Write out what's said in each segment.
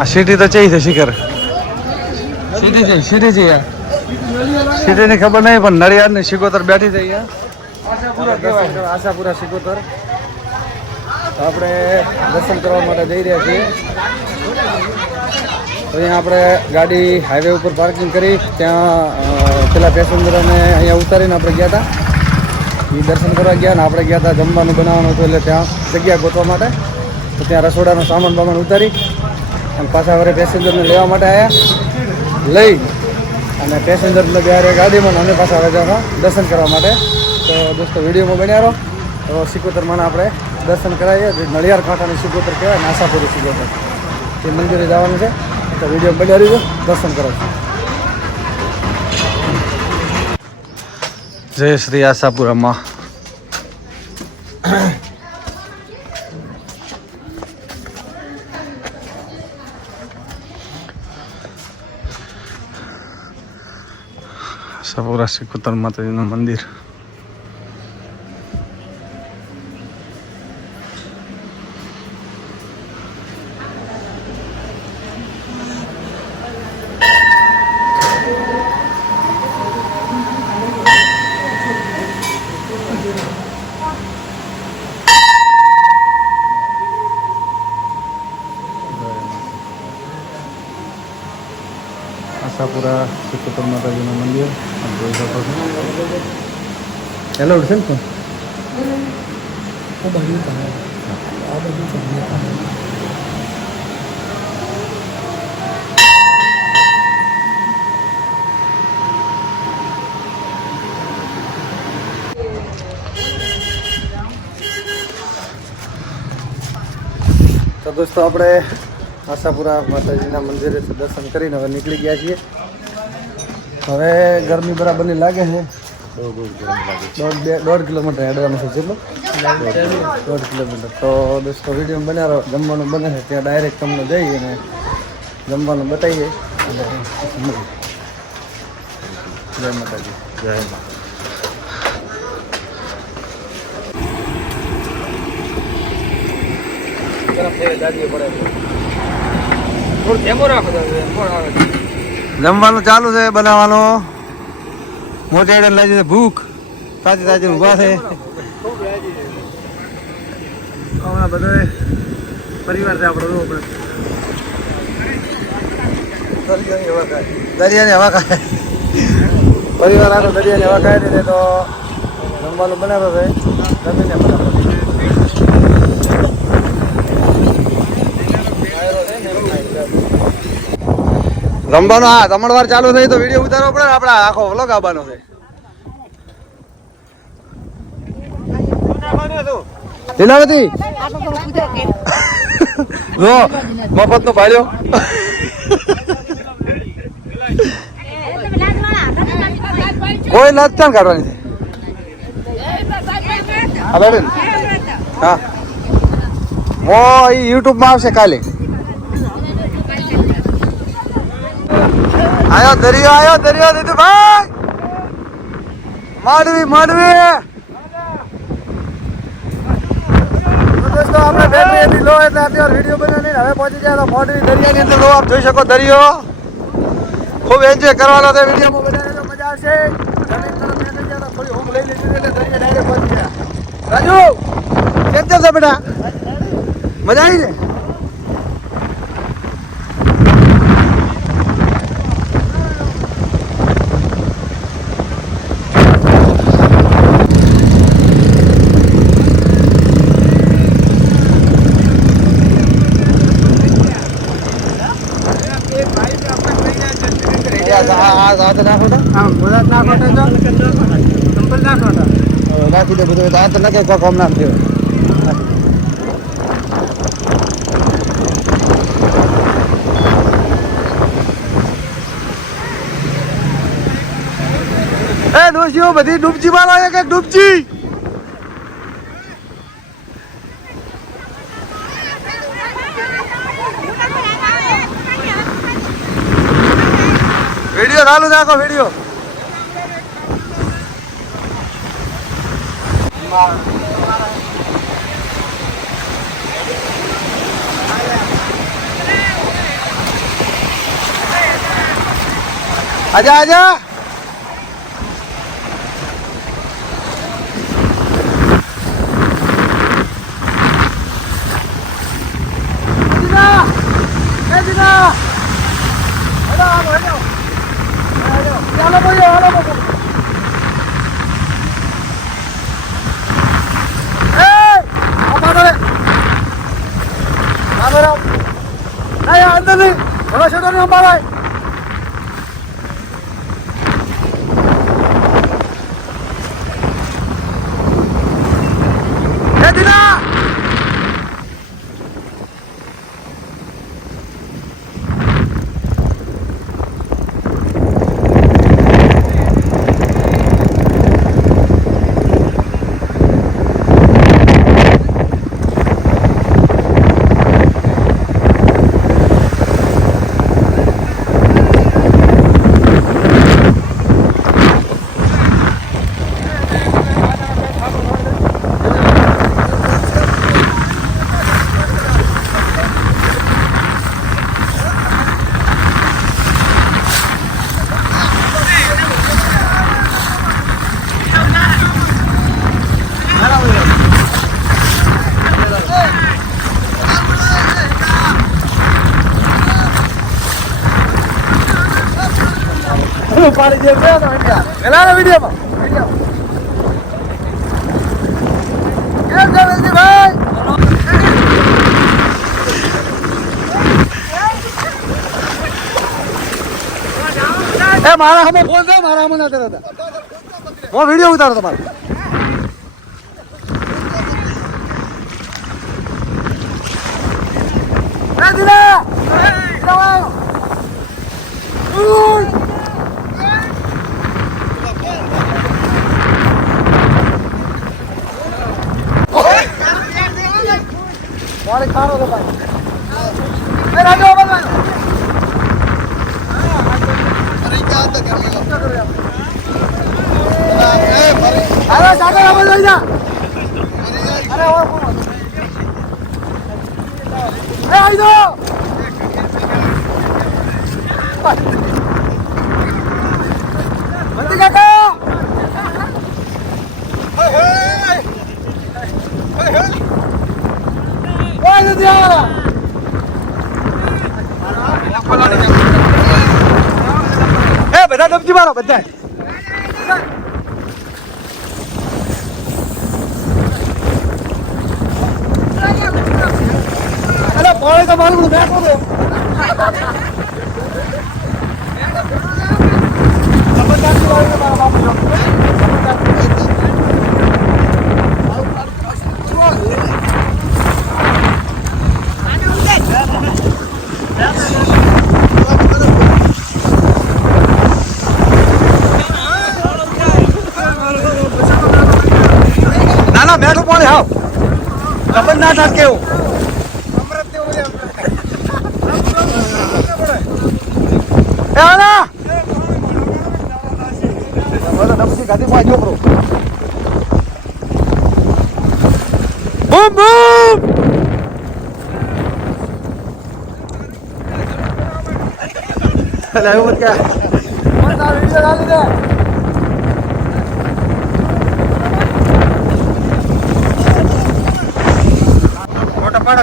આ સિટી તો છે શિખર. સિટી જઈ સિટી જઈ યાર. સિટી ની ખબર નહીં પણ નડિયાદની શિકોતર બેઠી અહીંયા આશાપુરા તો આપણે દર્શન કરવા માટે જઈ રહ્યા છીએ. અહીંયા આપણે ગાડી હાઈવે ઉપર પાર્કિંગ કરી ત્યાં પેલા પેસેન્જરોને અહીંયા ઉતારીને આપણે ગયા હતા એ દર્શન કરવા ગયા ને આપણે ગયા હતા જમવાનું બનાવવાનું હતું એટલે ત્યાં જગ્યા ગોતવા માટે. તો ત્યાં રસોડાનો સામાન બામાન ઉતારી. અને પાછા વરે પેસેન્જરને લેવા માટે આવ્યા લઈ અને પેસેન્જરને બિહારે ગાડીમાં અમે પાછા હવે જવા દર્શન કરવા માટે. તો દોસ્તો, વિડીયોમાં બન્યા રહો. તો સિકોતરમાં આપણે દર્શન કરાવીએ. નળિયાર કાંઠાની સિકોતર કહેવાય નાસાપુરી સિકોતર. એ મંદિરે જવાનું છે, તો વીડિયો બન્યા રહીજો. દર્શન કરો. જય શ્રી આશાપુરામાં. આશાપુરા શિકોતર માતાજીનું મંદિર. આશાપુરા શિકોતર માતાજીનું મંદિર જોઈ શકો છો એલાઉડ છે ને પણ તો દોસ્તો આપણે આશાપુરા માતાજીના મંદિરે દર્શન કરીને હવે નીકળી ગયા છીએ. હવે ગરમી બરાબરની લાગે છે. દોઢ બે દોઢ કિલોમીટર હેડવાનું છે જેટલું. દોઢ કિલોમીટર. તો દોસ્તો વીડિયો બનાવો જમવાનું બને છે. ત્યાં ડાયરેક્ટ તમને જઈએ અને જમવાનું બતાવીએ. અને. જય માતાજી. જય જમવાનું ચાલુ છે બનાવવાનું. મોટી આઈટમ લાગી છે ભૂખ. તાજી તાજી ઊભા છે. હમણાં બધો પરિવાર છે આપણો દરિયાની હવા ખાય. પરિવાર આનો દરિયાની હવા ખાય તો જમવાનું બનાવે છે. જમીને બનાવે રમવાનો હા તમણવાર ચાલુ થઈ તો વીડિયો ઉતારવો પડે આપણે આખો વ્લોગ આવવાનો છે. લીલાવતી? જો મફત નો ભાડ્યો કોઈ લાજ ચાલ કાઢવાની છે? હા બેન. હા. મો યુટ્યુબમાં આવશે કાલે. આયો દરિયો આયો દરિયો દીધું ભાઈ માંડવી. માંડવી દોસ્તો આપણે બેટરી હતી, લો, એટલે અત્યારે વીડિયો બનાવીને હવે પહોંચી ગયા તો માંડવી દરિયાની અંદર લો, આપ શકો દરિયો. ખૂબ એન્જોય કરવાનો છે વિડીયોમાં બનાવેલો મજા આવશે. થોડી લઈ લીધી, એટલે રાજુ, કેમ છે મજા આવી ને? રાખી દે બધું. આ તો નકે કોમ નામ થયું. એ બધી ડૂબજી મારો કે એક ડૂબજી. ચાલુ રાખો વીડિયો આજા આજા. નહીં અંદર પાડી દે છે પેલા વિડીયોમાં. વીડિયો કેમ છે વેલજીભાઈ મારા ના ઉતારો તમારો. પાણી ખારો છે ભાઈ. એ રાજો બોલ અરે, સાગર, આ બધું જા. અરે ઓ એ આઈ દો બંદી કાકા ઓય નથી આવવાના એ બધા ડબજી મારો બધા અરે પાણી તો મારું બધું બેઠો તો જબરદસ્તી વાળીને મારા બાપુ જો. ના ના બેઠું પાણી હાવ? ખબર કેવું? એ કેવું બૂમ બૂમ! લાવ્યો મત કે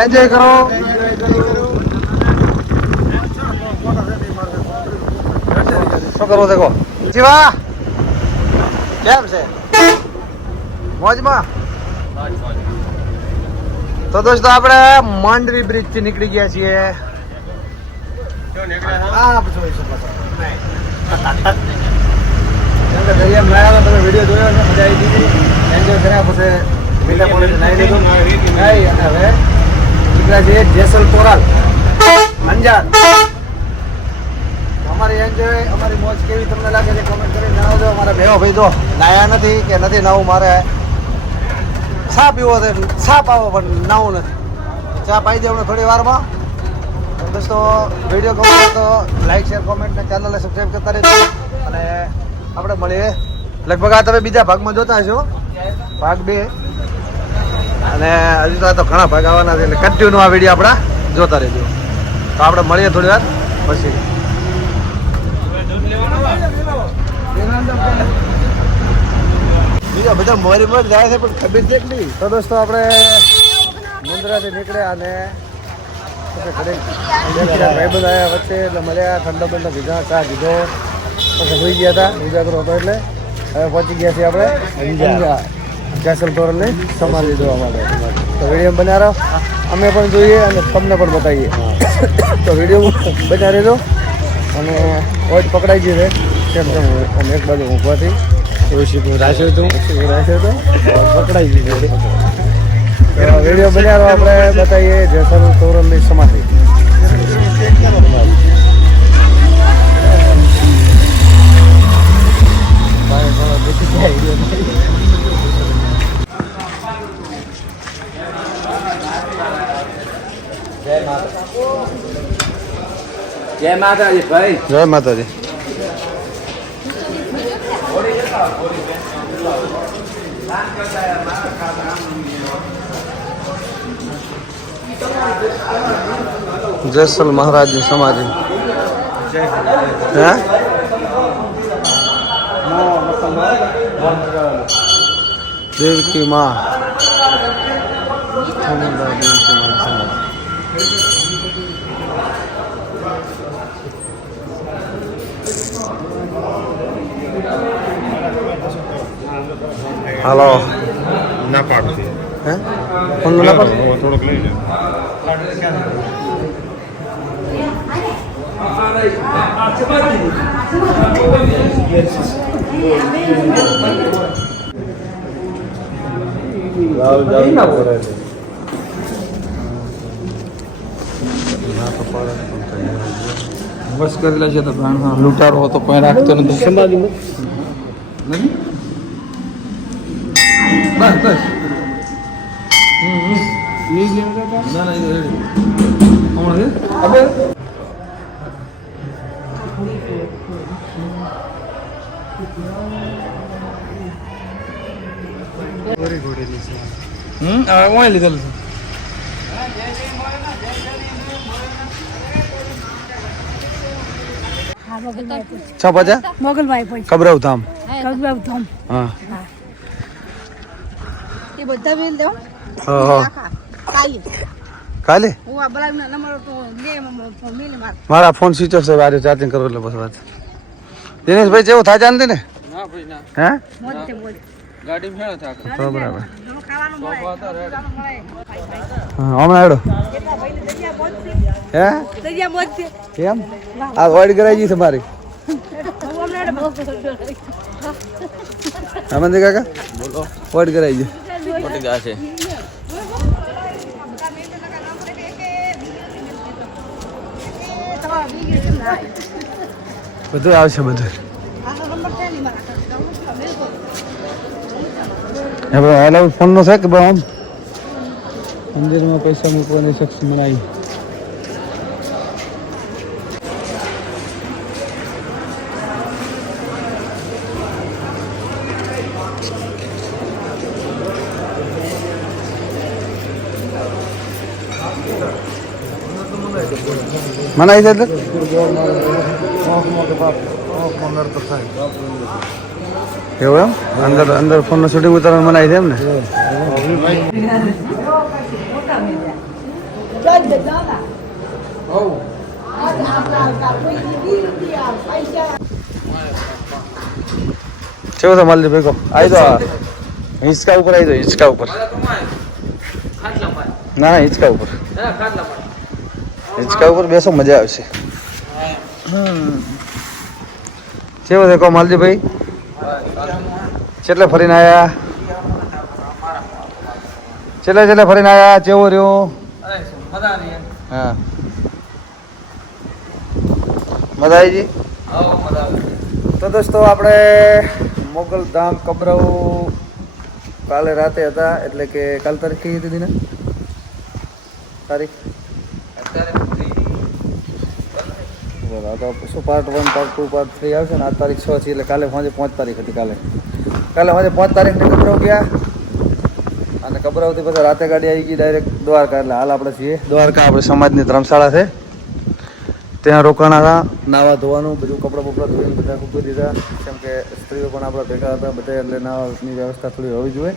એન્જોય કરો. શું કરવું છે કહો? જીવા કેમ છે? મોજમાં? તો દોસ્તો આપણે માંડવી બ્રિજથી નીકળી ગયા છીએ. હા જોઈ શકો છો. કેમ કે દરિયા મેળામાં તમે વીડિયો જોયો છે મજા આવી દીધી એન્જોય કર્યા પછી મીઠા પાણી નાહી લીધું. નાહી અને હવે છીએ જેસલ તોરાલ અંજાર અમારી એન્જોય અમારી મોજ કેવી તમને લાગે છે કમેન્ટ કરીને જણાવજો. અમારા બેહો ભાઈ તો નાયા નથી કે નથી નાવું, મારે ચા પીવો છે ચા પાવો, પણ નાવું નથી. ચા પાઈ દે હમણાં થોડી વારમાં. દોસ્તો વીડિયો ગમે તો લાઈક શેર કોમેન્ટ ને ચેનલને સબસ્ક્રાઈબ કરતા રહેજો. અને આપણે મળીએ. લગભગ આ તમે બીજા ભાગમાં જોતા હશો. ભાગ બે. અને હજુ તો આ તો ઘણા ભાગ આવવાના છે એટલે કન્ટિન્યુ આ વીડિયો આપણા જોતા રહેજો. તો આપણે મળીએ થોડી વાર પછી. બીજા બધા મોરી મોર જાય છે, પણ ખબર છે નહીં તો દોસ્તો આપણે મુંદ્રાથી નીકળ્યા અને ભાઈબંધ વચ્ચે, એટલે મળ્યા, ઠંડો બંડો પીધા ચા કીધો પછી સુઈ ગયા હતા ઉજાગરો હતો, એટલે હવે પહોંચી ગયા છીએ આપણે ઊંઝા જેસલ તોરણની સમાન જોવા માટે તો વીડિયો બના રહો અમે પણ જોઈએ અને તમને પણ બતાવીએ તો વીડિયો બના રહેજો અને ઓજ પકડાઈ જઈએ કેમ કેમ અમે એક બાજુ ઊંઘવાથી રાખ્યું હતું રાખ્યો હતો પકડાઈ તો વીડિયો બન્યા રહો આપણે બતાવીએ જેસલ તોરણની સમાધિ જય માતાજી ભાઈ. જય માતાજી. જેસલ મહારાજની સમાધિ. હે? દેવકી માં ચામુંડા દેવકી માની સમાધિ હાલો ના પાડતી. હે? ફોન ના પાડ થોડોક લઈ લે બસ કરેલા છે તો લૂંટારો હતો પણ રાખતો નથી? બસ બસ. હમ, હમ. ના ના એ રેડી હમણાં છે હમ આ ઓય લીધેલું છે. છ પચા મોગલભાઈ કબરવ ધામ. કગબાવ ધામ. હા. બધા બિલ દઉં હા હા. કાઈ કાલે હું આ બલાના નંબર તો લે મમ્મી મિલ માર. મારા ફોન સ્વિચ ઓફ છે આજે ચાર્જિંગ કરો એટલે બસ વાત. દિનેશભાઈ જેવું થાય જાણતી ને ના ભાઈ ના. હે? બરાબર. જો ખાવાનું મળે ખાવાનું મળે. હા હમણાં હેડો. કેટલા ભાઈ દરિયા મોજ હે? કેમ? આ વાઈડ કરાઈ ગઈ છે મારી. હમણાં કાકા? બોલો. વાઈડ કરાઈ ગઈ. ગયા છે બધું આવશે, બધું. હવે અલાઉડ ફોનનો છે કે આમ? મંદિરમાં પૈસા મૂકવાની શખ્સ મનાઈ. મનાઈ છે એટલે એવું એમ અંદર અંદર ફોનનો શૂટિંગ ઉતારવાનું મનાય છે એમ ને કેવું છે માલજી ભેગો આવી તો હિંચકા ઉપર આવી તો હિંચકા ઉપર ના ના હિંચકા ઉપર હિંચકા ઉપર બેસો, મજા આવશે. છે બધે કહો માલજીભાઈ કેટલે ફરીને આવ્યા છેલ્લે છેલ્લે ફરીને આવ્યા ચેવો રહ્યો? હા. મજા આવી તો દોસ્તો, આપણે મોગલ ધામ કબરવ કાલે રાતે હતા, એટલે કે કાલ તારીખ કઈ હતી ને તારીખ? શું part one part two part three આવશે ને? આ તારીખ છ છે, એટલે કાલે સાંજે પાંચ તારીખ હતી કાલે. કાલે સાંજે પાંચ તારીખની કબરવ ગયા. અને કબરાવથી પછી રાતે ગાડી આવી ગઈ ડાયરેક્ટ દ્વારકા, એટલે હાલ આપણે છીએ. દ્વારકા આપણે સમાજની ધર્મશાળા છે. ત્યાં રોકાણા હતા, નાવા ધોવાનું, બધું કપડાં બપડા ધોઈને બધા મૂકી દીધા. કેમ કે સ્ત્રીઓ પણ આપણા ભેગા હતા, બધા એટલે નાવાની વ્યવસ્થા થોડી હોવી જોઈએ.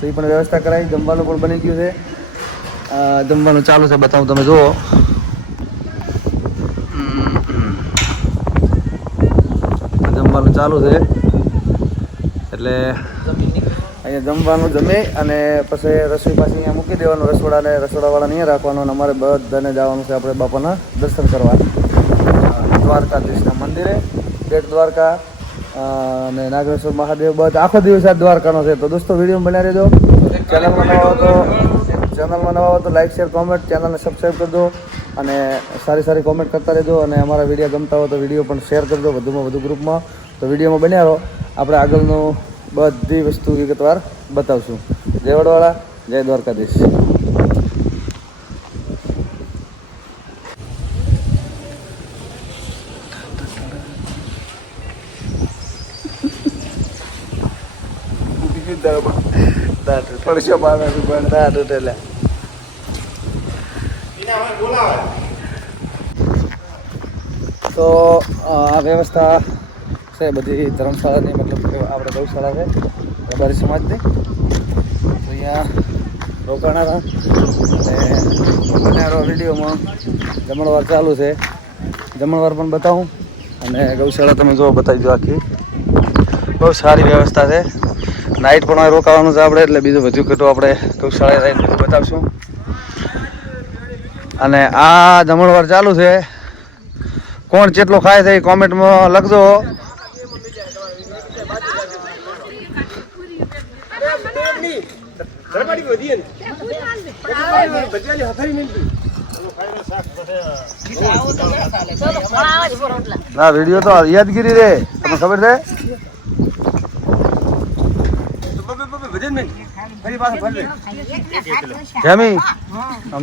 તો એ પણ વ્યવસ્થા કરાવી, જમવાનું પણ બની ગયું છે. જમવાનું ચાલુ છે, બતાવું તમે, જુઓ. જમવાનું ચાલુ છે. એટલે અહીંયા જમવાનું જમે અને પછી રસોઈ પાછી અહીંયા મૂકી દેવાનું, રસોડાને રસોડાવાળા અહીંયા રાખવાનું અને અમારે બધાને જવાનું છે આપણે બાપાના દર્શન કરવા. દ્વારકાધીશના મંદિરે બેટ દ્વારકા અને નાગેશ્વર મહાદેવ બધા આખો દિવસ આ દ્વારકાનો છે. તો દોસ્તો વીડિયો બનાવી રહેજો. ચેનલ બનાવો તો ચેનલમાં નવા હો તો લાઇક શેર કોમેન્ટ ચેનલને સબસ્ક્રાઈબ કરજો અને સારી સારી કોમેન્ટ કરતા રહેજો અને અમારા વીડિયો ગમતા હોય તો વીડિયો પણ શેર કરજો વધુમાં વધુ ગ્રુપમાં તો વિડીયોમાં બન્યા રહો. આપણે આગળનું બધી વસ્તુ વિગતવાર બતાવશું. જય જય દ્વારકાધીશ. તો આ વ્યવસ્થા છે બધી ધર્મશાળાની, મતલબ કે આપણે ગૌશાળા છે, રબારી સમાજની. અહીંયા રોકાણા અને બનારો વિડીયોમાં જમણવાર ચાલુ છે. જમણવાર પણ બતાવું અને ગૌશાળા તમે જો બતાવી દો આખી. બહુ સારી વ્યવસ્થા છે. નાઇટ પણ રોકાવાનું છે આપણે, એટલે બીજું બધું કેટલું આપણે ગૌશાળાએ રહીને બતાવશું. અને આ જમણવાર ચાલુ છે. કોણ કેટલો ખાય છે એ કોમેન્ટમાં લખજો. ના વીડિયો તો યાદગીરી રે. તમને ખબર છે? જમી આમ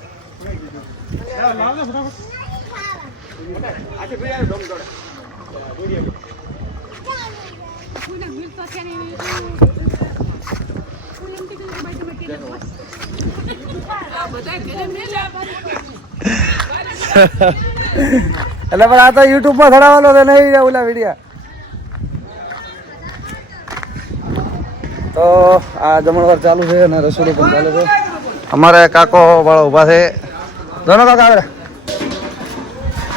એટલે પણ આ તો યુટ્યુબમાં ચડાવવાનો છે, નહીં ઓલા વિડીયા. તો આ જમણવાર ચાલુ છે અને રસોડું પણ ચાલુ છે. અમારે કાકો વાળો ઊભા છે. દોનો કાકા આવે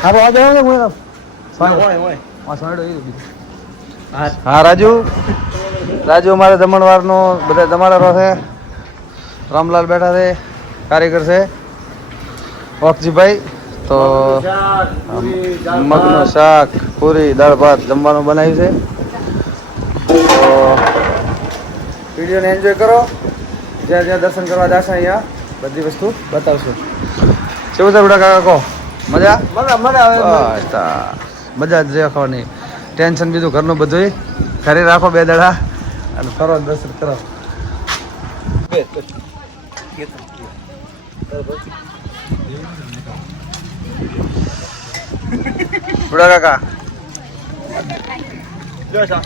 હા આજે આવે ને હા. રાજુ. રાજુ અમારે દમણવારનો બધા જમાડરો છે. રામલાલ બેઠા છે કારીગર છે. ઓકજીભાઈ તો મગનું શાક પૂરી દાળ ભાત જમવાનું બનાવ્યું છે. તો વિડીયોને એન્જોય કરો. જ્યાં જ્યાં દર્શન કરવા જશે અહીંયા બધી વસ્તુ બતાવશું. કેવું છે બેટા કાકા કહો મજા મજા મજા મજા જ ખાવાની ટેન્શન બીજું ઘરનું બધું ઘરે રાખો બે દડા અને ફરો દર્શન કરો બુડા કાકા દોડા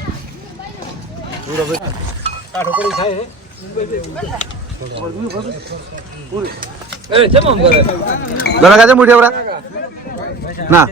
કાજે મુઠી આપડા ના